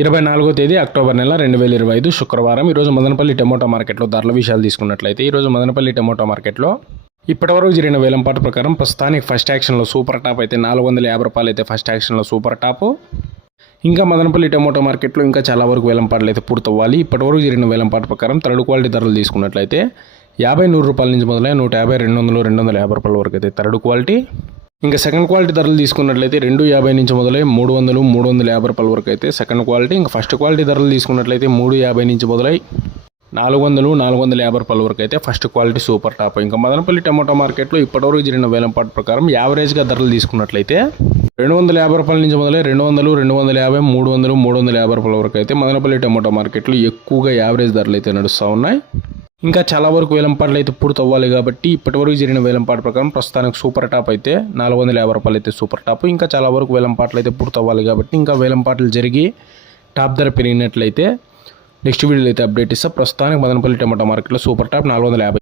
ఇరవై నాలుగో తేదీ అక్టోబర్ నెల రెండు వేల ఇరవై ఐదు శుక్రవారం. ఈరోజు మదనపల్లి టమోటా మార్కెట్లో ధరల విషయాలు తీసుకున్నట్లయితే ఈరోజు మదనపల్లి టమోటా మార్కెట్లో ఇప్పటివరకు జరిగిన వేలంపాట ప్రకారం ప్రస్తుతానికి ఫస్ట్ యాక్షన్లో సూపర్ టాప్ అయితే నాలుగు వందల యాభై రూపాయలు అయితే ఫస్ట్ యాక్షన్లో సూపర్ టాప్. ఇంకా మదనపల్లి టమోటా మార్కెట్లో ఇంకా చాలా వరకు వేలంపాటలు అయితే పూర్తవ్వాలి. ఇప్పటివరకు జరిగిన వేలంపాట ప్రకారం థర్డ్ క్వాలిటీ ధరలు తీసుకున్నట్లయితే యాభై నూరు రూపాయల నుంచి మొదలై నూట యాభై రెండు వందలు రెండు వందల యాభై రూపాయల వరకు అయితే థర్డ్ క్వాలిటీ. ఇంకా సెకండ్ క్వాలిటీ ధరలు తీసుకున్నట్లయితే రెండు యాభై నుంచి మొదలై మూడు వందలు మూడు వందల యాభై రూపాయల వరకు అయితే సెకండ్ క్వాలిటీ ఇంకా ఫస్ట్ క్వాలిటీ ధరలు తీసుకున్నట్లయితే మూడు యాభై నుంచి మొదలై నాలుగు వందలు నాలుగు వందల యాభై రూపాయల వరకు అయితే ఫస్ట్ క్వాలిటీ సూపర్ టాప్ ఇంకా మదనపల్లి టమాటో మార్కెట్లో ఇప్పటివరకు జరిగిన వేలంపాటు ప్రకారం యావరేజ్గా ధరలు తీసుకున్నట్లయితే రెండు వందల యాభై రూపాయల నుంచి మొదలై రెండు వందలు రెండు వందల యాభై మూడు వందలు మూడు వందల యాభై రూపాయల వరకు అయితే మదనపల్లి టమాటో మార్కెట్లో ఎక్కువగా యావరేజ్ ధరలు అయితే నడుస్తూ ఉన్నాయి. ఇంకా చాలా వరకు వేలంపాట్లు అయితే పూర్తి అవ్వాలి కాబట్టి ఇప్పటివరకు జరిగిన వేలంపాట ప్రకారం ప్రస్తుతానికి సూపర్ టాప్ అయితే నాలుగు వందల యాభై రూపాయలు అయితే సూపర్ టాప్ ఇంకా చాలా వరకు వేలంపాట్లు అయితే పూర్తి అవ్వాలి కాబట్టి ఇంకా వేలంపాట్లు జరిగి టాప్ ధర పెరిగినట్లయితే నెక్స్ట్ వీడియోలో అయితే అప్డేట్ ఇస్తా. ప్రస్తుతానికి మదనపల్లి టమాటా మార్కెట్లో సూపర్ టాప్ నాలుగు వందల యాభై